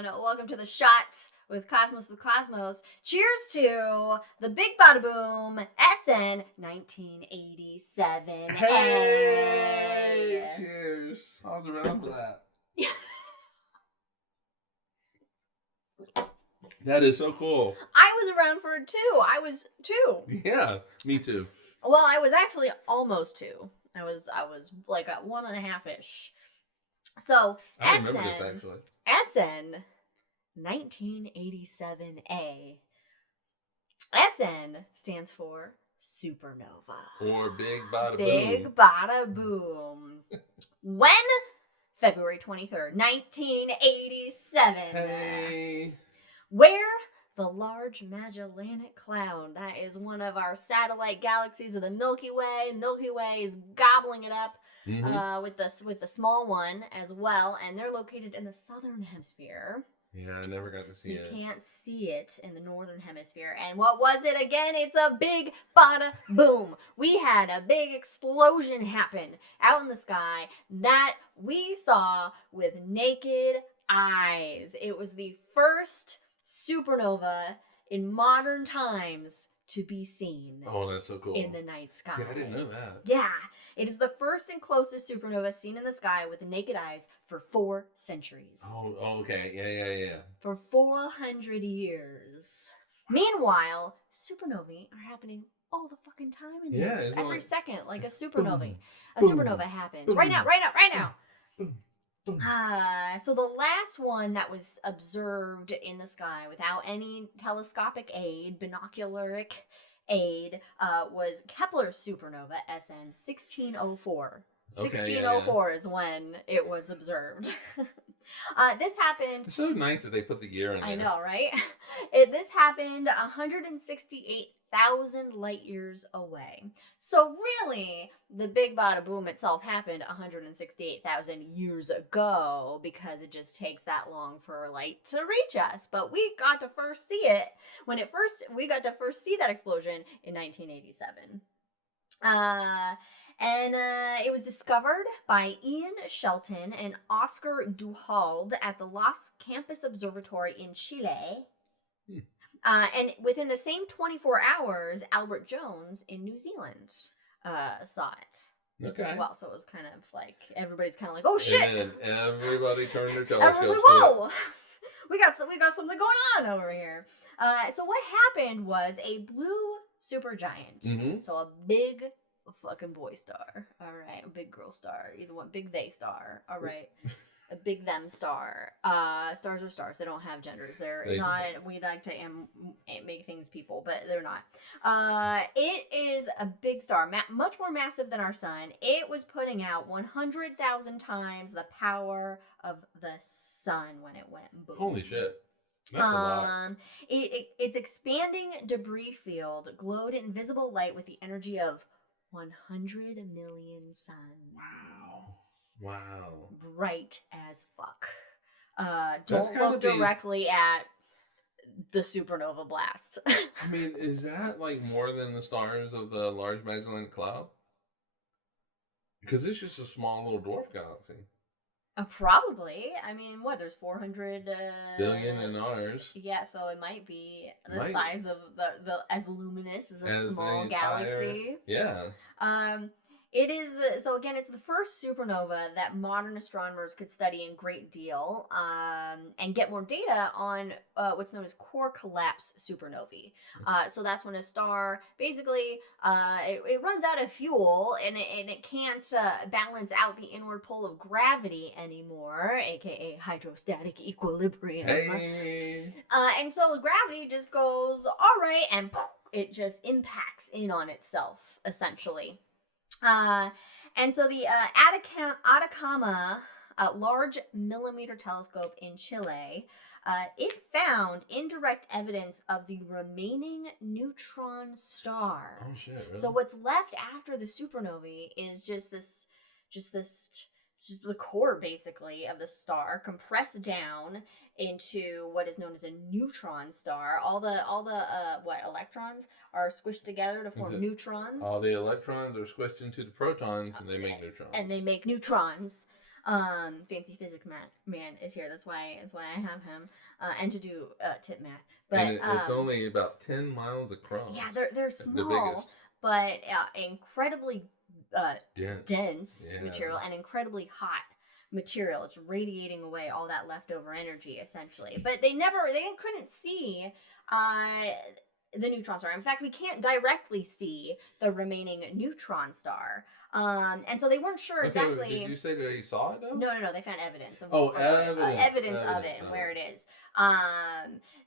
everyone. Welcome to the Shot with Cosmos. Cheers to the Big Bada Boom SN1987A. Hey! Cheers. I was around for that. That is so cool. I was around for it too. I was 2. Yeah, me too. Well, I was actually almost 2. I was like at 1.5-ish. So I remember this actually. SN1987A. SN stands for supernova. Or Big Bada Boom. Big Bada Boom. When? February 23rd, 1987. Hey. Where? The Large Magellanic Cloud. That is one of our satellite galaxies of the Milky Way. Milky Way is gobbling it up with the small one as well, and they're located in the southern hemisphere. Yeah, I never got to see it. So you can't see it in the northern hemisphere. And what was it again? It's a big bada boom. We had a big explosion happen out in the sky that we saw with naked eyes. It was the first supernova in modern times to be seen. Oh, that's so cool. In the night sky. See, I didn't know that. Yeah. It is the first and closest supernova seen in the sky with naked eyes for 4 centuries. Oh, okay. Yeah. For 400 years. Meanwhile, supernovae are happening all the fucking time in the universe. Every second, like a supernova. Boom, a supernova happens. Boom, right now. Boom. So the last one that was observed in the sky without any telescopic aid, binocularic aid, was Kepler's supernova, SN1904. 1604 is when it was observed. This happened... It's so nice that they put the year in there. I know, right? This happened 168,000 light years away. So really, the Big Bada Boom itself happened 168,000 years ago because it just takes that long for light to reach us. But we got to first see it we got to first see that explosion in 1987. It was discovered by Ian Shelton and Oscar Duhalde at the Los Campos Observatory in Chile. And within the same 24 hours, Albert Jones in New Zealand saw it as well. So it was kind of like, everybody's kind of like, oh shit! And then everybody turned their telescopes to whoa! We got something going on over here. So what happened was a blue supergiant. Mm-hmm. So a big fucking boy star. All right. A big girl star. Either one. Big they star. All right. A big them star. Stars are stars. They don't have genders. They're not. We like to make things people, but they're not. It is a big star, much more massive than our sun. It was putting out 100,000 times the power of the sun when it went boom. Holy shit. That's a lot. Its expanding debris field glowed in visible light with the energy of 100 million suns. Wow. Bright as fuck. Don't look directly at the supernova blast. I mean, is that like more than the stars of the Large Magellanic Cloud? Because it's just a small little dwarf galaxy. Probably. I mean, there's 400 billion in ours. Yeah, so it might be the size of the as luminous as a small galaxy. Yeah. It is, so again, it's the first supernova that modern astronomers could study in great deal and get more data on what's known as core collapse supernovae. So that's when a star, basically, it runs out of fuel and it can't balance out the inward pull of gravity anymore, aka hydrostatic equilibrium. Hey. And so gravity just goes, all right, and poof, it just impacts in on itself, essentially. And so the Atacama Large Millimeter Telescope in Chile, it found indirect evidence of the remaining neutron star. Oh shit! Really? So what's left after the supernovae is just the core, basically, of the star compressed down into what is known as a neutron star. All the electrons are squished together to form neutrons. All the electrons are squished into the protons, and they make neutrons. And they make neutrons. Fancy physics man is here. That's why I have him. And to do tip math. But and it's only about 10 miles across. Yeah, they're small, the biggest. but incredibly dense Yeah. material and incredibly hot material. It's radiating away all that leftover energy, essentially. But they couldn't see the neutron star. In fact, we can't directly see the remaining neutron star. And so they weren't sure exactly. Did you say they saw it though? No. They found evidence of evidence of it and where it is.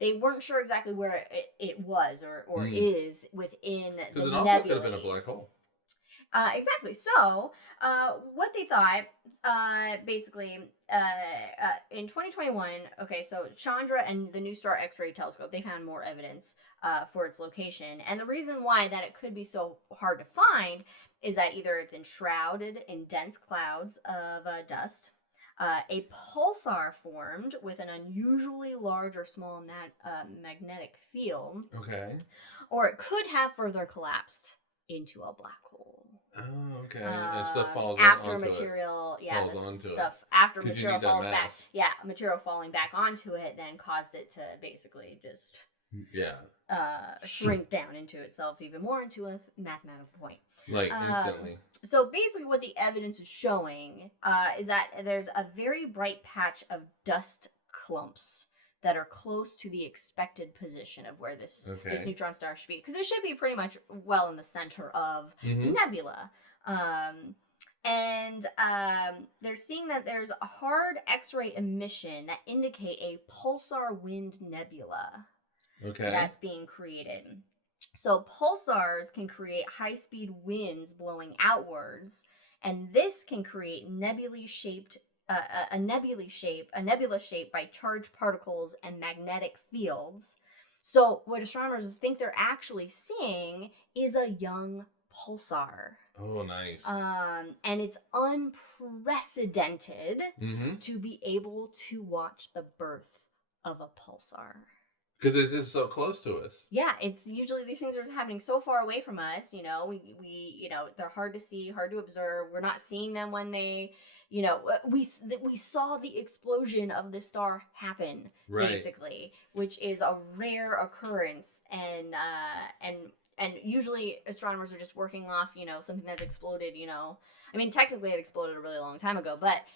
They weren't sure exactly where it was or is within the nebulae. Because it also could have been a black hole. Exactly. So, what they thought, basically, in 2021, okay, so Chandra and the New Star X-ray telescope, they found more evidence for its location. And the reason why that it could be so hard to find is that either it's enshrouded in dense clouds of dust, a pulsar formed with an unusually large or small magnetic field, okay, or it could have further collapsed into a black hole. Oh, okay. And stuff falls after onto material, it. Yeah, Falls onto stuff it. after material falls back. Yeah, material falling back onto it then caused it to basically just shrink down into itself even more into a mathematical point. Like instantly. So basically what the evidence is showing is that there's a very bright patch of dust clumps that are close to the expected position of where this neutron star should be. Because it should be pretty much well in the center of the nebula. And they're seeing that there's a hard X-ray emission that indicate a pulsar wind nebula that's being created. So pulsars can create high-speed winds blowing outwards, and this can create a nebula shaped by charged particles and magnetic fields. So what astronomers think they're actually seeing is a young pulsar. Oh, nice. And it's unprecedented to be able to watch the birth of a pulsar. Because it's just so close to us. Yeah, it's usually these things are happening so far away from us. You know, we they're hard to see, hard to observe. We're not seeing them when they, we saw the explosion of the star happen, basically, which is a rare occurrence, and usually astronomers are just working off, something that exploded. I mean, technically it exploded a really long time ago, but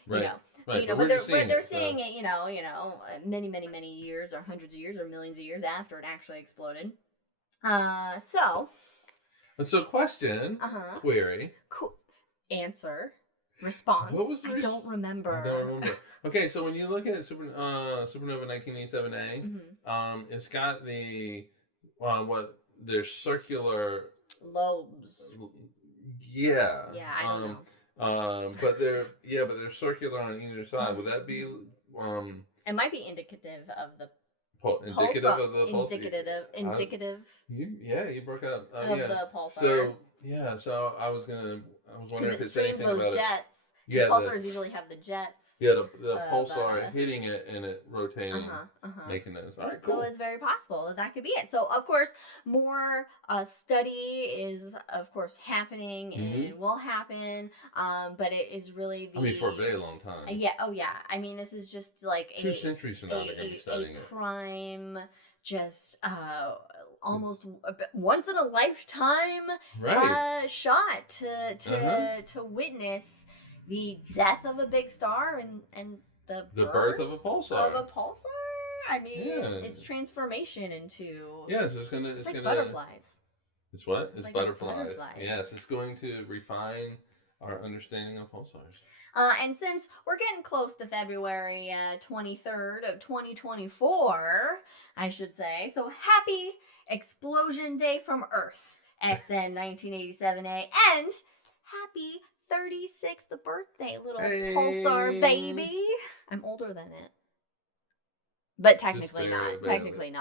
but they're seeing it, many, many, many years, or hundreds of years, or millions of years after it actually exploded. So question, query, answer, response. What was I don't remember. Okay, so when you look at Supernova 1987A, it's got they're circular lobes. Yeah. Yeah, I don't know. But they're circular on either side. Would that be it might be indicative of the indicative of the pulsar? Indicative. You broke up. The pulsar. So I was wondering if it's anything those about jets. Yeah, pulsars usually have the jets. Yeah, the pulsar hitting it and it rotating, making those. All right, cool. So it's very possible that could be it. So, of course, more study is, of course, happening and will happen, but it is really for a very long time. Yeah, I mean, this is just like 2 centuries from now they're going to be studying it. Prime, just almost once in a lifetime shot to witness the death of a big star and the birth of a pulsar. I mean, it's transformation into. Yeah, so it's like butterflies. It's what? It's like butterflies. Yes, it's going to refine our understanding of pulsars. And since we're getting close to February 23rd of 2024, I should say, so happy Explosion Day from Earth, SN1987A, and happy 36th birthday, little pulsar baby. I'm older than it. But technically not,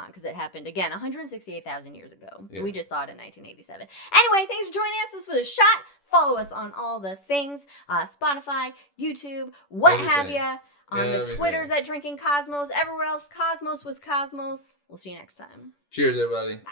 because it happened again 168,000 years ago. Yeah. We just saw it in 1987. Anyway, thanks for joining us. This was a shot. Follow us on all the things, Spotify, YouTube, have you, on the Twitters at Drinking Cosmos, everywhere else, Cosmos with Cosmos. We'll see you next time. Cheers, everybody. Bye.